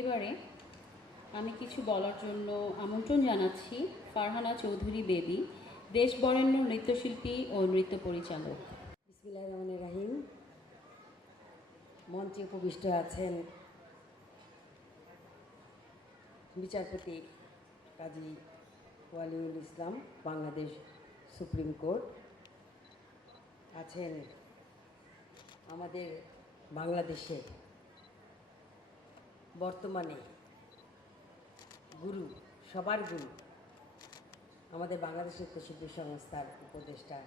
এবারে আমি কিছু বলার জন্য আমন্ত্রণ জানাচ্ছি ফারহানা চৌধুরী বেবি, দেশ বরেণ্য নৃত্যশিল্পী ও নৃত্য পরিচালক। বিসমিল্লাহির রহমানির রহিম। মঞ্চে উপবিষ্ট আছেন বিচারপতি কাজী ওয়ালিউল ইসলাম, বাংলাদেশ সুপ্রিম কোর্ট। আছেন আমাদের বাংলাদেশের বর্তমানে গুরু, সবার গুরু, আমাদের বাংলাদেশ নৃত্যশিল্পী সংস্থার উপদেষ্টা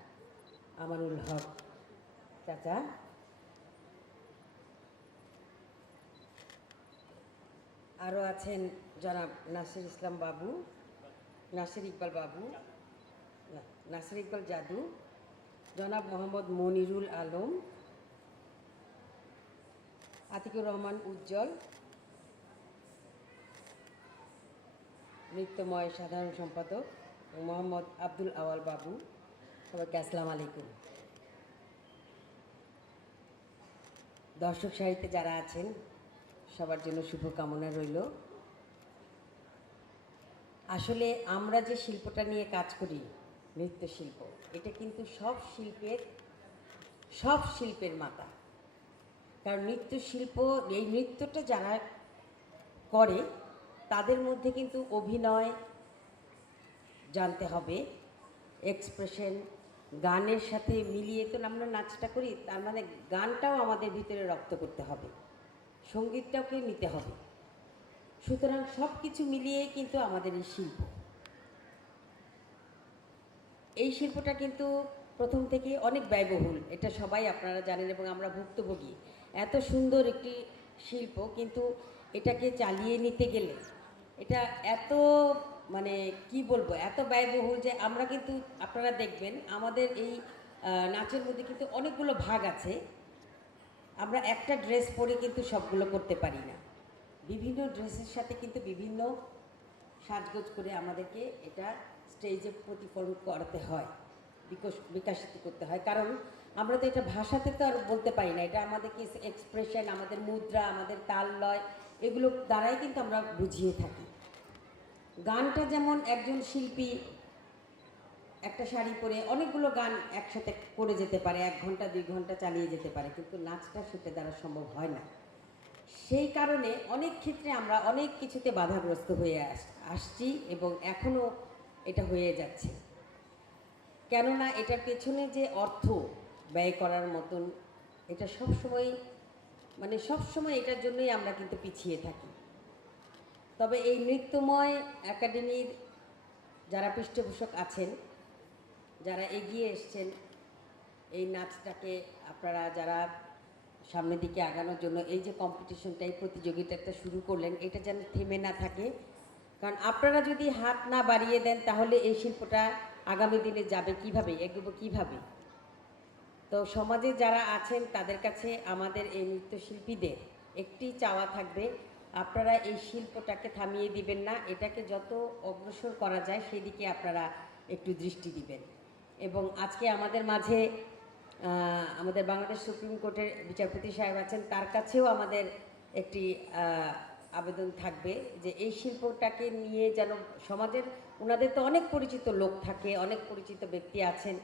আমানুল হক চাচা। আরও আছেন জনাব নাসির ইসলাম বাবু, নাসির ইকবাল বাবু, নাসির ইকবাল জাদু, জনাব মোহাম্মদ মনিরুল আলম, আতিকুর রহমান উজ্জ্বল, নৃত্যময় সাধারণ সম্পাদক মোহাম্মদ আব্দুল আওয়াল বাবু। সবাইকে আসসালামু আলাইকুম। দর্শক সারিতে যারা আছেন সবার জন্য শুভকামনা রইল। আসলে আমরা যে শিল্পটা নিয়ে কাজ করি, নৃত্যশিল্প, এটা কিন্তু সব শিল্পের মাতা। কারণ নৃত্যশিল্প, এই নৃত্যটা যারা করে তাদের মধ্যে কিন্তু অভিনয় জানতে হবে, এক্সপ্রেশন, গানের সাথে মিলিয়ে তো আমরা নাচটা করি, তার মানে গানটাও আমাদের ভিতরে রপ্ত করতে হবে, সঙ্গীতটাকে নিতে হবে। সুতরাং সব কিছু মিলিয়ে কিন্তু আমাদের এই শিল্প, এই শিল্পটা কিন্তু প্রথম থেকে অনেক ব্যয়বহুল, এটা সবাই আপনারা জানেন এবং আমরা ভুক্তভোগী। এত সুন্দর একটি শিল্প, কিন্তু এটাকে চালিয়ে নিতে গেলে এটা এত মানে কি বলবো, এত ব্যয়বহুল যে আমরা কিন্তু, আপনারা দেখবেন আমাদের এই নাচের মধ্যে কিন্তু অনেকগুলো ভাগ আছে। আমরা একটা ড্রেস পরে কিন্তু সবগুলো করতে পারি না, বিভিন্ন ড্রেসের সাথে কিন্তু বিভিন্ন সাজগোজ করে আমাদেরকে এটা স্টেজে প্রতিফলন করাতে হয়, বিকশিত করতে হয়। কারণ আমরা তো এটা ভাষাতে তো আর বলতে পারি না, এটা আমাদেরকে এক্সপ্রেশন, আমাদের মুদ্রা, আমাদের তাল লয়, এগুলো দ্বারাই কিন্তু আমরা বুঝিয়ে থাকি। গানটা যেমন একজন শিল্পী একটা শাড়ি পরে অনেকগুলো গান একসাথে করে যেতে পারে, 1 ঘন্টা 2 ঘন্টা চালিয়ে যেতে পারে, কিন্তু নাচটা সেটা দ্বারা সম্ভব হয় না। সেই কারণে অনেক ক্ষেত্রে আমরা অনেক কিছুতে বাধাগ্রস্ত হয়ে আসছি এবং এখনও এটা হয়ে যাচ্ছে। কেননা এটার পেছনে যে অর্থ ব্যয় করার মতন, এটা সবসময় সবসময় এটার জন্যই আমরা কিন্তু পিছিয়ে থাকি। তবে এই নৃত্যময় একাডেমির যারা পৃষ্ঠপোষক আছেন, যারা এগিয়ে এসছেন এই নাচটাকে আপনারা যারা সামনের দিকে আগানোর জন্য, এই যে কম্পিটিশনটা, এই প্রতিযোগিতাটা শুরু করলেন, এটা যেন থেমে না থাকে। কারণ আপনারা যদি হাত না বাড়িয়ে দেন তাহলে এই শিল্পটা আগামী দিনে যাবে কিভাবে, এগোবে কিভাবে? তো সমাজে যারা আছেন তাদের কাছে আমাদের এই নৃত্যশিল্পীদের একটি চাওয়া থাকবে, আপনারা এই শিল্পটাকে থামিয়ে দিবেন না, এটাকে যত অগ্রসর করা যায় সেদিকে আপনারা একটু দৃষ্টি দিবেন। এবং আজকে আমাদের মাঝে আমাদের বাংলাদেশ সুপ্রিম কোর্টের বিচারপতি সাহেব আছেন, তার কাছেও আমাদের একটি আবেদন থাকবে যে এই শিল্পটাকে নিয়ে যেন সমাজের, ওনাদের তো অনেক পরিচিত লোক থাকে, অনেক পরিচিত ব্যক্তি আছেন,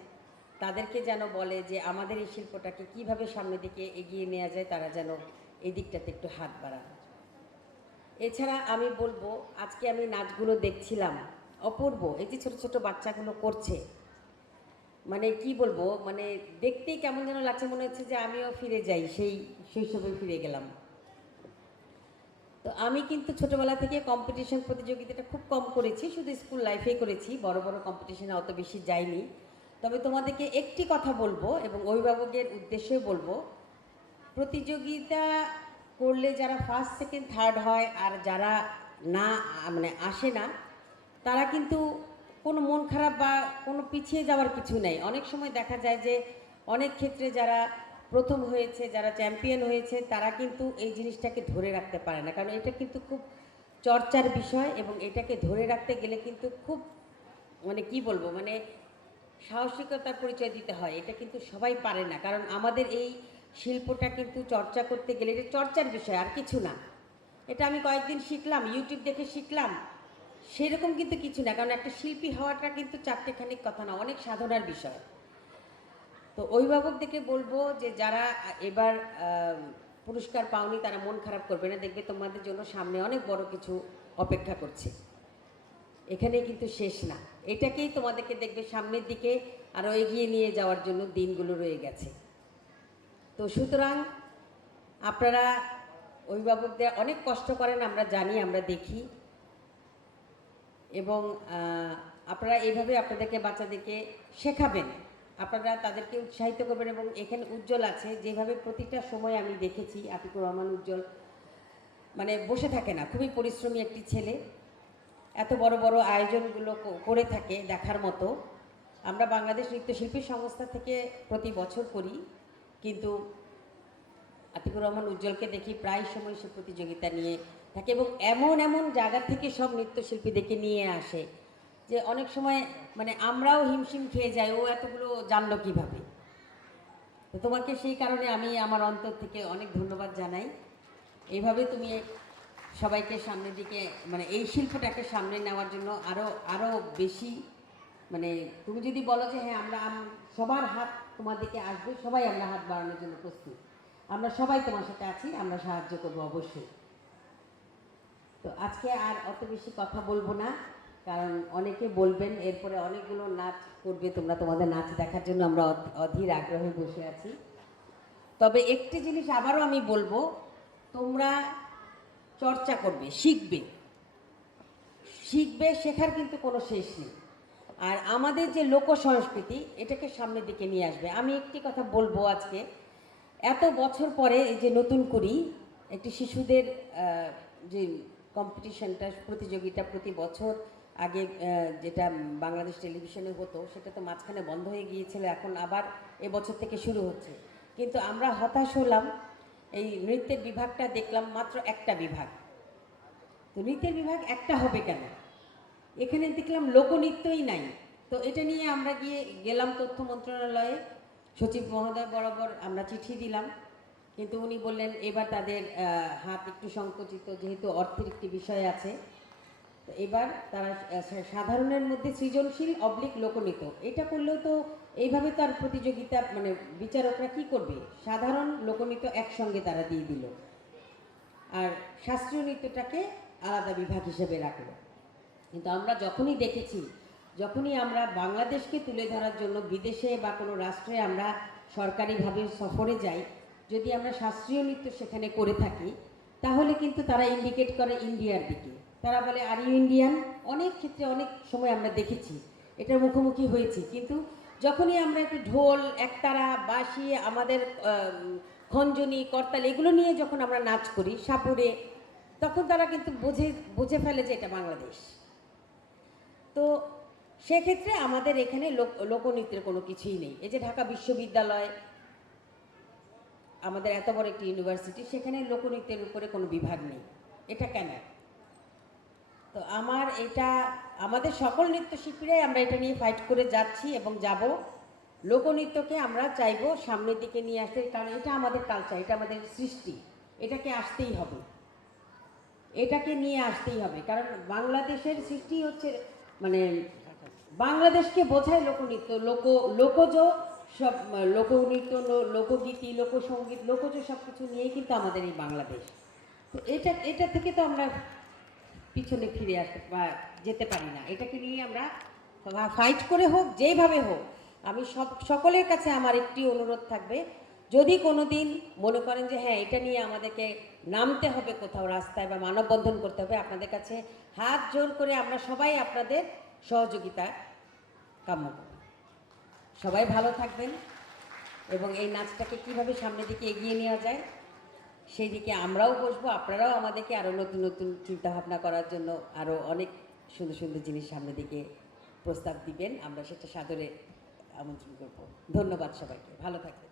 তাদেরকে যেন বলে যে আমাদের এই শিল্পটাকে কিভাবে সামনের দিকে এগিয়ে নেওয়া যায়, তারা যেন এই দিকটাতে একটু হাত বাড়ান। এছাড়া আমি বলবো, আজকে আমি নাচগুলো দেখছিলাম, অপূর্ব, এই যে ছোটো ছোটো বাচ্চাগুলো করছে, মানে কি বলবো, মানে দেখতেই কেমন যেন লাগছে, মনে হচ্ছে যে আমিও ফিরে যাই, সেই শৈশবে ফিরে গেলাম। তো আমি কিন্তু ছোটোবেলা থেকে কম্পিটিশন প্রতিযোগিতাটা খুব কম করেছি, শুধু স্কুল লাইফেই করেছি, বড় বড় কম্পিটিশনে অত বেশি যাইনি। তবে তোমাদেরকে একটি কথা বলবো এবং অভিভাবকের উদ্দেশ্যে বলবো, প্রতিযোগিতা করলে যারা ফার্স্ট সেকেন্ড থার্ড হয় আর যারা না আসে না, তারা কিন্তু কোনো মন খারাপ বা কোনো পিছিয়ে যাওয়ার কিছু নেই। অনেক সময় দেখা যায় যে অনেক ক্ষেত্রে যারা প্রথম হয়েছে, যারা চ্যাম্পিয়ন হয়েছে, তারা কিন্তু এই জিনিসটাকে ধরে রাখতে পারে না, কারণ এটা কিন্তু খুব চর্চার বিষয় এবং এটাকে ধরে রাখতে গেলে কিন্তু খুব কি বলবো, সাহসিকতার পরিচয় দিতে হয়। এটা কিন্তু সবাই পারে না, কারণ আমাদের এই শিল্পটা কিন্তু চর্চা করতে গেলে এটা চর্চার বিষয়, আর কিছু না। এটা আমি কয়েকদিন শিখলাম, ইউটিউব দেখে শিখলাম, সেরকম কিন্তু কিছু না। কারণ একটা শিল্পী হওয়াটা কিন্তু চারটেখানিক কথা না, অনেক সাধনার বিষয়। তো অভিভাবকদেরকে বলবো যে যারা এবার পুরস্কার পাওনি তারা মন খারাপ করবে না, দেখবে তোমাদের জন্য সামনে অনেক বড় কিছু অপেক্ষা করছে, এখানে কিন্তু শেষ না। এটাকেই তোমাদেরকে দেখবে সামনের দিকে আরও এগিয়ে নিয়ে যাওয়ার জন্য দিনগুলো রয়ে গেছে। তো সুতরাং আপনারা অভিভাবকদের অনেক কষ্ট করেন, আমরা জানি, আমরা দেখি, এবং আপনারা এইভাবে আপনাদেরকে বাচ্চাদেরকে শেখাবেন, আপনারা তাদেরকে উৎসাহিত করবেন। এবং এখানে উজ্জ্বল আছে, যেভাবে প্রতিটা সময় আমি দেখেছি আতিকুর রহমান উজ্জ্বল মানে বসে থাকে না, খুবই পরিশ্রমী একটি ছেলে, এত বড় বড় আয়োজনগুলো করে থাকে দেখার মতো। আমরা বাংলাদেশ নৃত্যশিল্পী সংস্থা থেকে প্রতি বছর করি, কিন্তু আতিকুর রহমান উজ্জ্বলকে দেখি প্রায় সময় সে প্রতিযোগিতা নিয়ে থাকে, এবং এমন এমন জায়গা থেকে সব নৃত্যশিল্পীদেরকে নিয়ে আসে যে অনেক সময় মানে আমরাও হিমশিম খেয়ে যাই, ও এতগুলো জানলো কীভাবে। তো তোমাকে সেই কারণে আমি আমার অন্তর থেকে অনেক ধন্যবাদ জানাই। এইভাবে তুমি সবাইকে সামনের দিকে মানে এই শিল্পটাকে সামনে নেওয়ার জন্য আরও বেশি, মানে তুমি যদি বলো যে হ্যাঁ আমরা সবার হাত তোমার দিকে আসবে, সবাই আমরা হাত বাড়ানোর জন্য প্রস্তুত, আমরা সবাই তোমার সাথে আছি, আমরা সাহায্য করবো অবশ্যই। তো আজকে আর অত বেশি কথা বলবো না, কারণ অনেকে বলবেন, এরপরে অনেকগুলো নাচ করবে, তোমরা তোমাদের নাচ দেখার জন্য আমরা অধীর আগ্রহে বসে আছি। তবে একটি জিনিস আবারও আমি বলবো, তোমরা চর্চা করবে, শিখবে, শেখার কিন্তু কোনো শেষ নেই। আর আমাদের যে লোক সংস্কৃতি, এটাকে সামনের দিকে নিয়ে আসবে। আমি একটি কথা বলবো, আজকে এত বছর পরে এই যে নতুন করি একটি শিশুদের যে কম্পিটিশনটা, প্রতিযোগিতা প্রতি বছর আগে যেটা বাংলাদেশ টেলিভিশনে হতো, সেটা তো মাঝখানে বন্ধ হয়ে গিয়েছিল, এখন আবার এবছর থেকে শুরু হচ্ছে। কিন্তু আমরা হতাশ হলাম, এই নৃত্যের বিভাগটা দেখলাম মাত্র একটা বিভাগ। তো নৃত্যের বিভাগ একটা হবে কেন? এখানে দেখলাম লোকনৃত্যই নাই। তো এটা নিয়ে আমরা গেলাম তথ্য মন্ত্রণালয়ে, সচিব মহোদয় বরাবর আমরা চিঠি দিলাম, কিন্তু উনি বললেন এবার তাদের হাত একটু সংকুচিত, যেহেতু অর্থের একটি বিষয় আছে। তো এবার তারা সাধারণের মধ্যে সৃজনশীল লোকনৃত্য এটা করলেও তো এইভাবে তো আর প্রতিযোগিতা মানে বিচারকরা কি করবে, সাধারণ লোকনৃত্য একসঙ্গে তারা দিয়ে দিল, আর শাস্ত্রীয় নৃত্যটাকে আলাদা বিভাগ হিসেবে রাখলো। কিন্তু আমরা যখনই দেখেছি, যখনই আমরা বাংলাদেশকে তুলে ধরার জন্য বিদেশে বা কোনো রাষ্ট্রে আমরা সরকারিভাবে সফরে যাই, যদি আমরা শাস্ত্রীয় নৃত্য সেখানে করে থাকি, তাহলে কিন্তু তারা ইন্ডিকেট করে ইন্ডিয়ার দিকে, তারা বলে আর ইউ ইন্ডিয়ান। অনেক ক্ষেত্রে অনেক সময় আমরা দেখেছি, এটার মুখোমুখি হয়েছি। কিন্তু যখনই আমরা একটু ঢোল, একতারা, বাঁশি, আমাদের খঞ্জনি, করতাল এগুলো নিয়ে যখন আমরা নাচ করি সাপুরে, তখন তারা কিন্তু বুঝে ফেলে যে এটা বাংলাদেশ। তো সেক্ষেত্রে আমাদের এখানে লোকনৃত্যের কোনো কিছুই নেই। এই যে ঢাকা বিশ্ববিদ্যালয়, আমাদের এত বড় একটি ইউনিভার্সিটি, সেখানে লোকনৃত্যের উপরে কোনো বিভাগ নেই, এটা কেন? তো আমাদের সকল নৃত্যশিল্পীরাই আমরা এটা নিয়ে ফাইট করে যাচ্ছি এবং যাব। লোকনৃত্যকে আমরা চাইবো সামনের দিকে নিয়ে আসতে, কারণ এটা আমাদের কালচার, এটা আমাদের সৃষ্টি, এটাকে আসতেই হবে, এটাকে নিয়ে আসতেই হবে। কারণ বাংলাদেশের সৃষ্টি হচ্ছে মানে বাংলাদেশকে বোঝায় লোকনৃত্য, লোকজ সব, লোকনৃত্য, লোকগীতি, লোকসঙ্গীত, লোকজ সব কিছু নিয়েই কিন্তু আমাদের এই বাংলাদেশ। তো এটা থেকে তো আমরা পিছনে ফিরে আসতে বা যেতে পারি না, এটাকে নিয়ে আমরা ফাইট করে হোক, যেভাবে হোক। আমি সকলের কাছে আমার একটি অনুরোধ থাকবে, যদি কোনো দিন মনে করেন যে হ্যাঁ এটা নিয়ে আমাদেরকে নামতে হবে কোথাও রাস্তায় বা মানববন্ধন করতে হবে, আপনাদের কাছে হাত জোর করে আমরা সবাই আপনাদের সহযোগিতা কাম্য করব। সবাই ভালো থাকবেন, এবং এই নাচটাকে কীভাবে সামনের দিকে এগিয়ে নেওয়া যায় সেই দিকে আমরাও বসবো, আপনারাও আমাদেরকে আরও নতুন নতুন চিন্তাভাবনা করার জন্য আরও অনেক সুন্দর সুন্দর জিনিস সামনের দিকে প্রস্তাব দিবেন, আমরা সেটা সাদরে আমন্ত্রণ করব। ধন্যবাদ সবাইকে, ভালো থাকবেন।